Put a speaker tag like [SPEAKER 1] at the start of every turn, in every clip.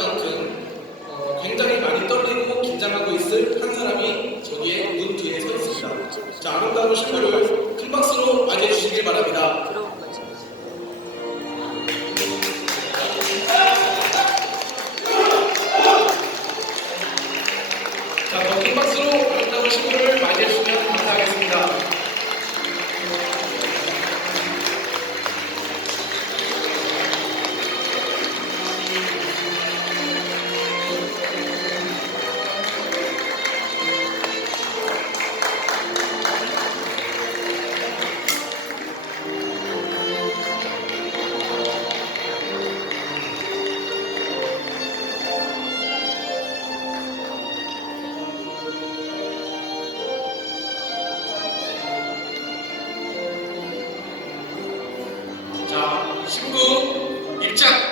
[SPEAKER 1] 만큼 어, 굉장히 많이 떨리고 긴장하고 있을 한 사람이 저기에 문 뒤에 서 있습니다. 자, 아름다운 신부를 큰 박수로 맞이해 주시길 바랍니다. 신부 입장.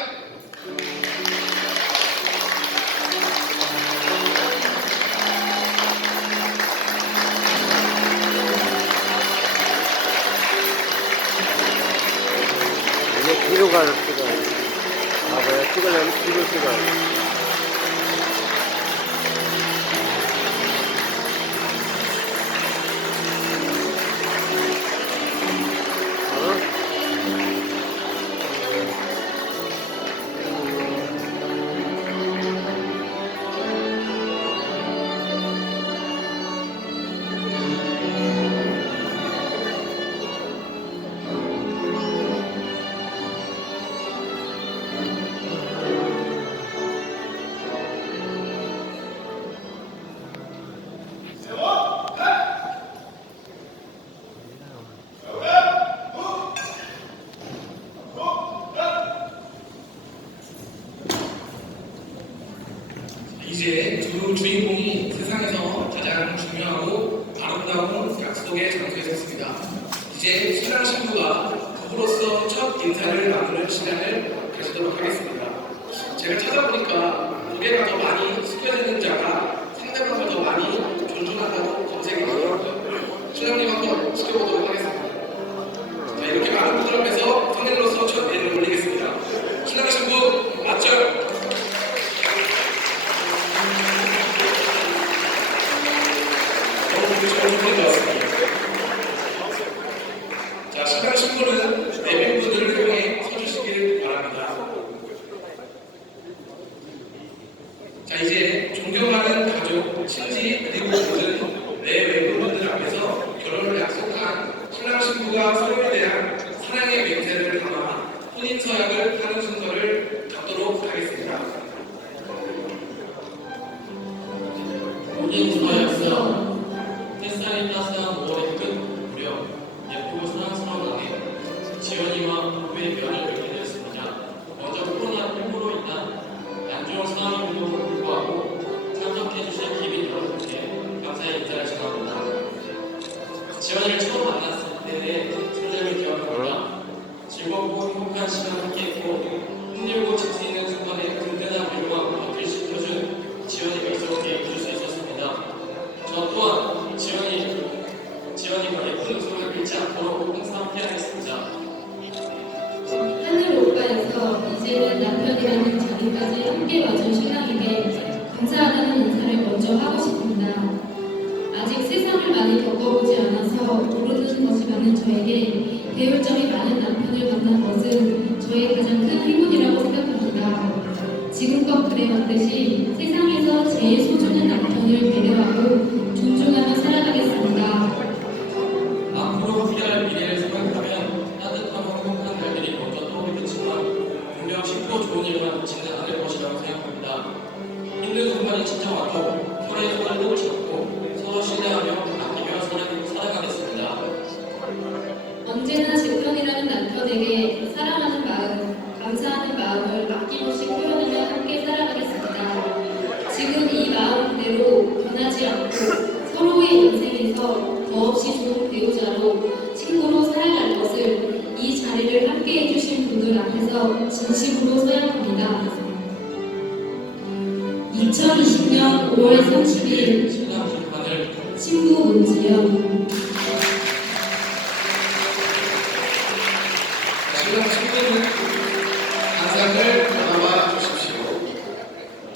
[SPEAKER 1] 장면을 담아
[SPEAKER 2] 주십시오.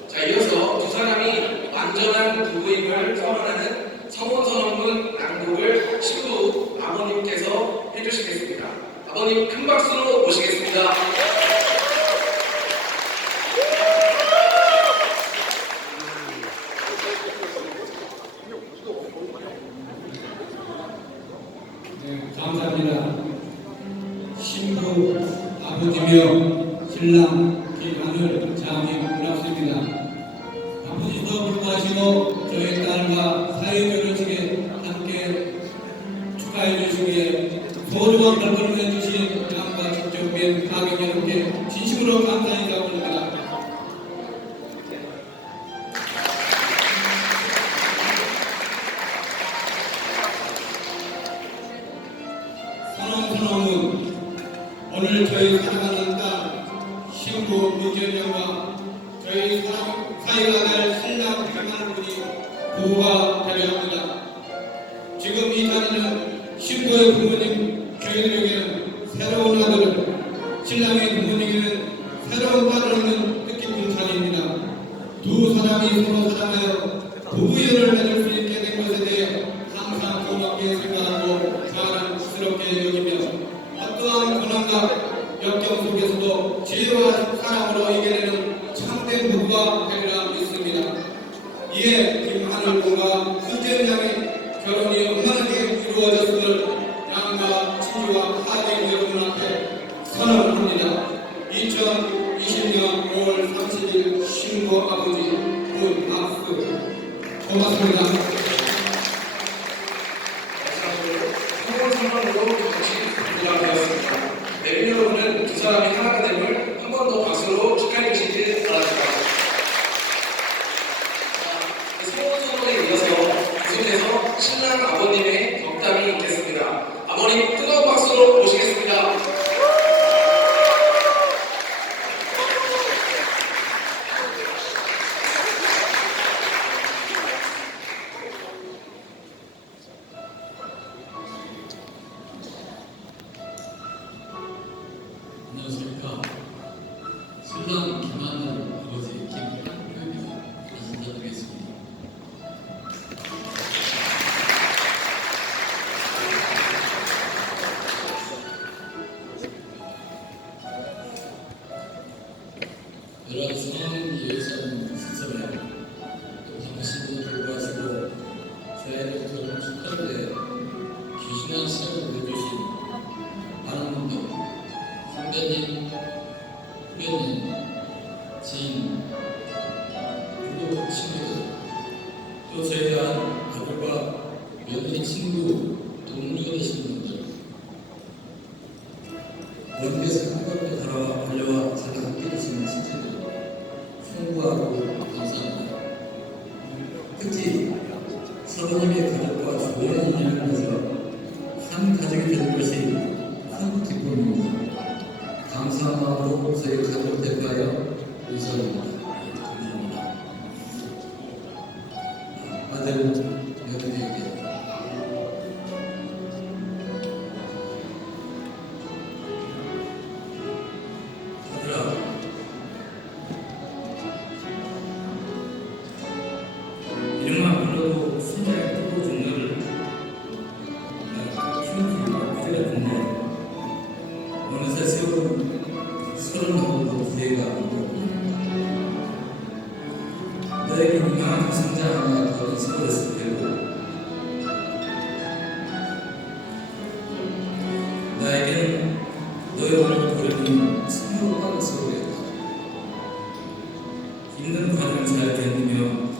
[SPEAKER 2] 자, 이어서 두 사람이 완전한 부부임을 선언하는 성원선언문 낭독을 신부 아버님께서 해주시겠습니다. 아버님 큰 박수로 모시겠습니다.
[SPEAKER 3] 오늘 저희 사랑하는 딸 신부 민준 양과 저희 사랑하여 갈 신랑 백만
[SPEAKER 2] 분이 부부가 Grazie. knows their God. 특히
[SPEAKER 4] 서로님의 가족과 주변 인연을 맺어 한 가족이 되는 것이 큰 기쁨입니다. 감사한 마음으로 저희 가족 대표하여 인사합니다. 나에게는 너의 말을 들으니 스스로 까먹스러워했다. 힘든 관을 잘 견디며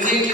[SPEAKER 5] 앞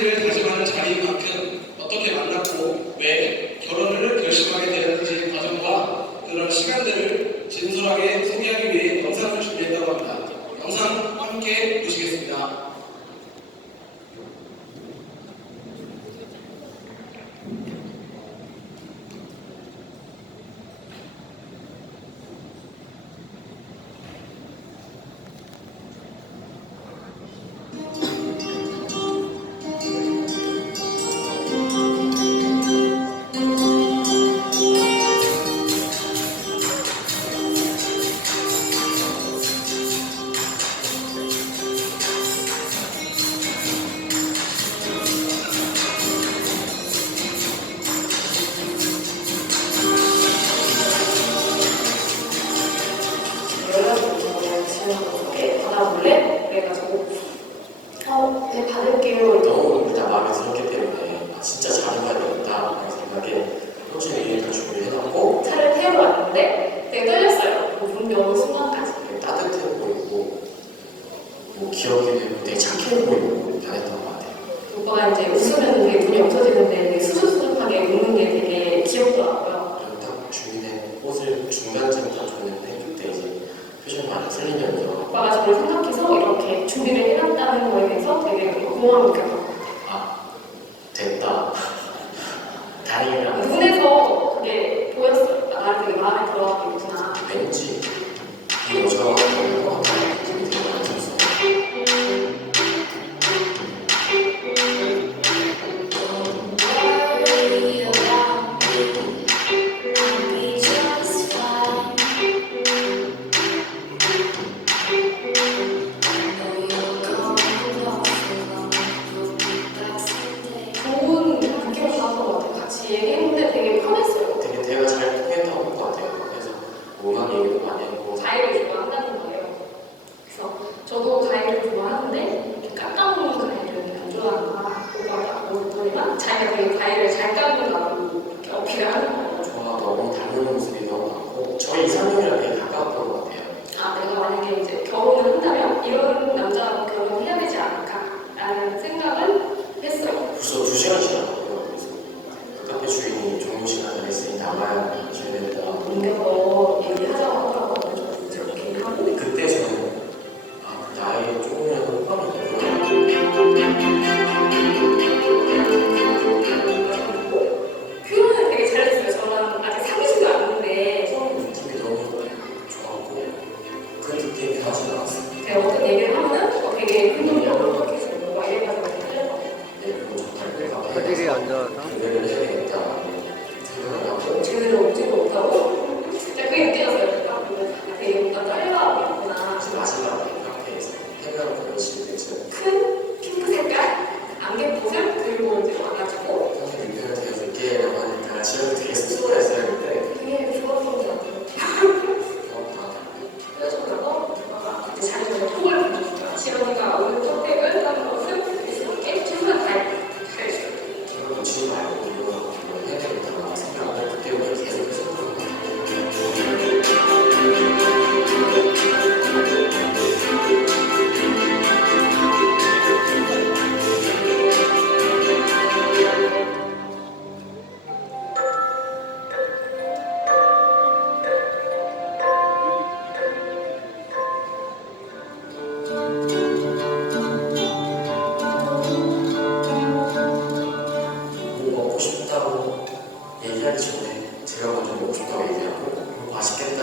[SPEAKER 5] That's your taste.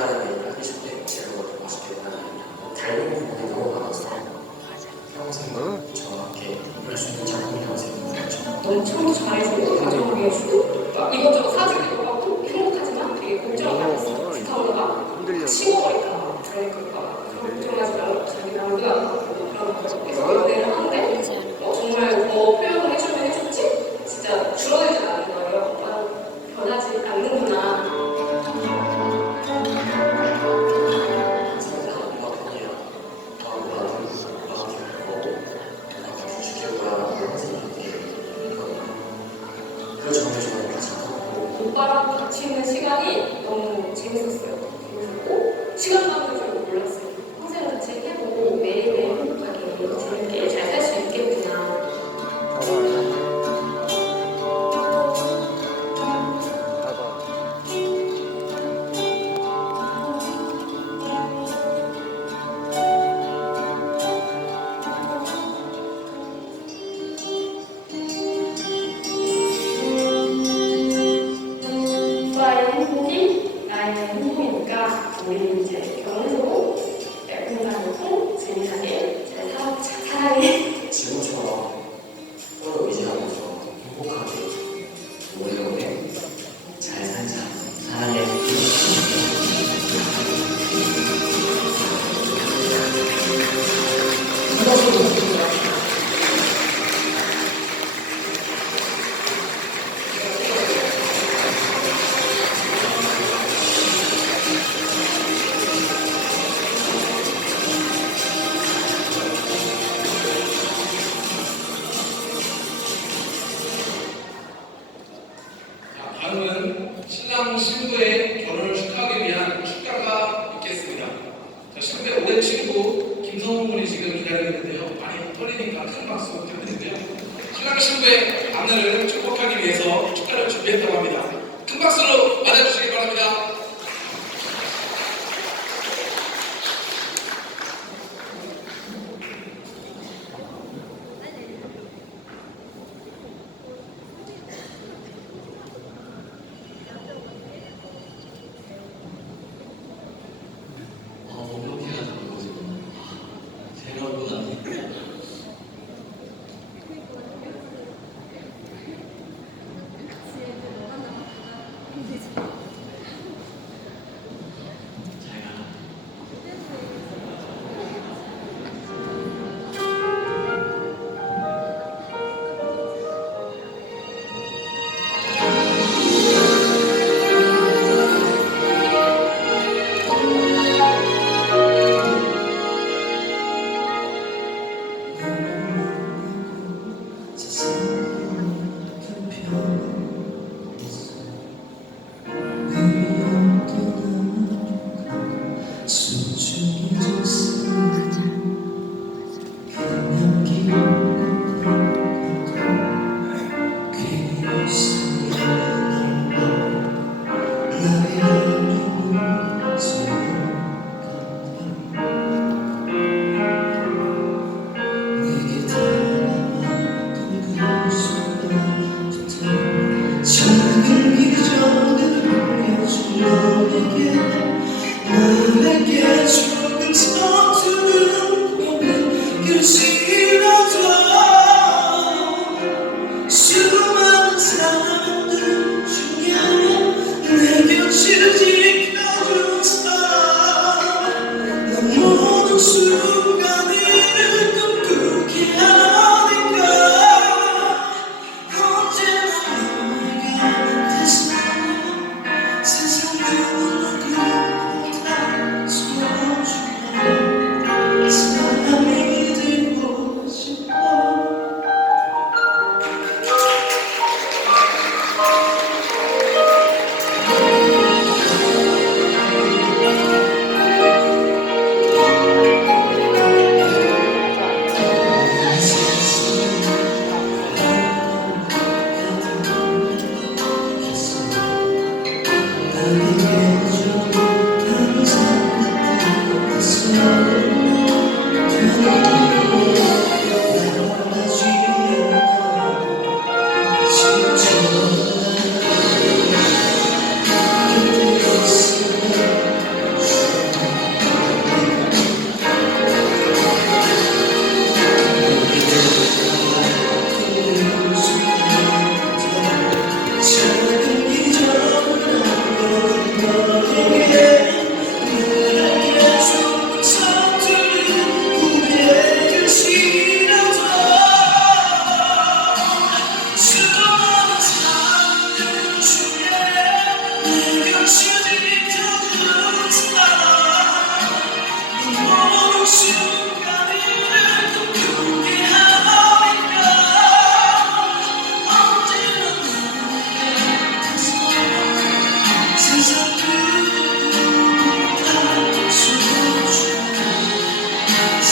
[SPEAKER 5] 하는 일을 하기
[SPEAKER 6] 때문에
[SPEAKER 7] 즐거웠고
[SPEAKER 6] 맛있겠다는
[SPEAKER 7] 닮은 부분이
[SPEAKER 6] 너무 많아서
[SPEAKER 7] 평생 저렇게
[SPEAKER 6] 할수 있는 작품이라고 생각하죠. 너무
[SPEAKER 8] 참 잘해주고 가정을 위해 주고 이것저것 사주고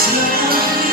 [SPEAKER 8] see.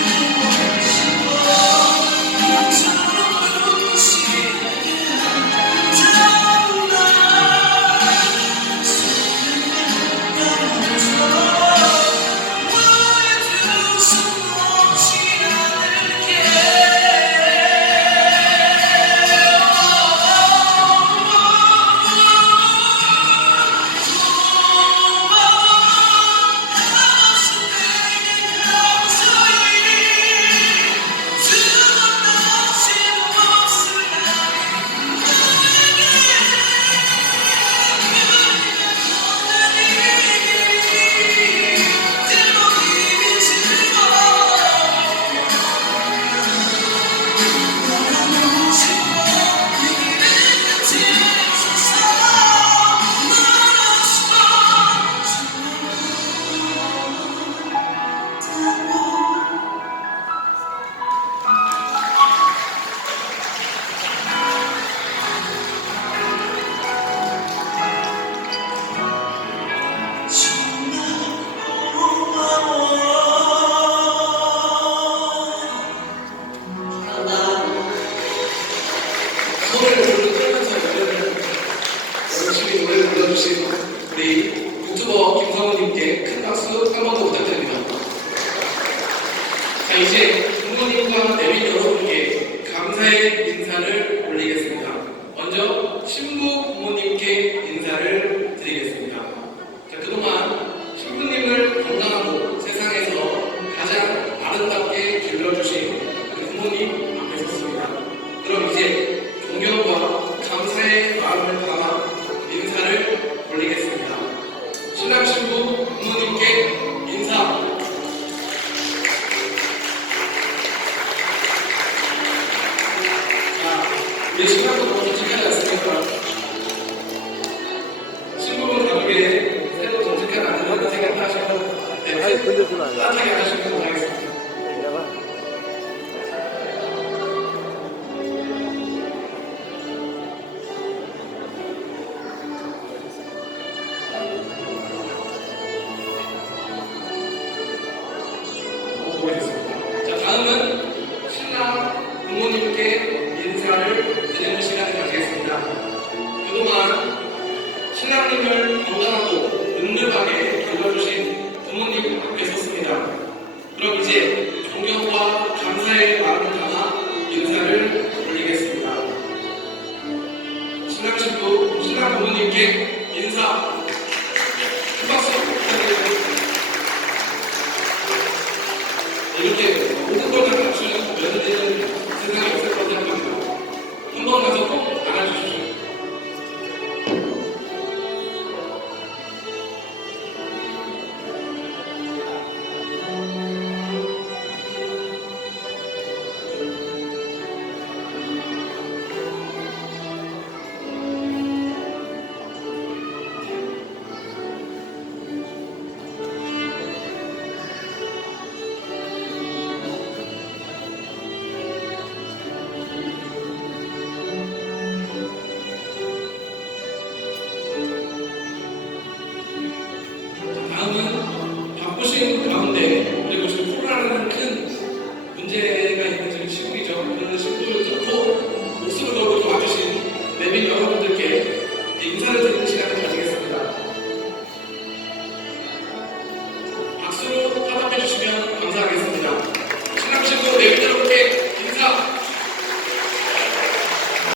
[SPEAKER 1] 하나님을 경험하고 능력하게 도와주신 부모님 앞에 섰습니다.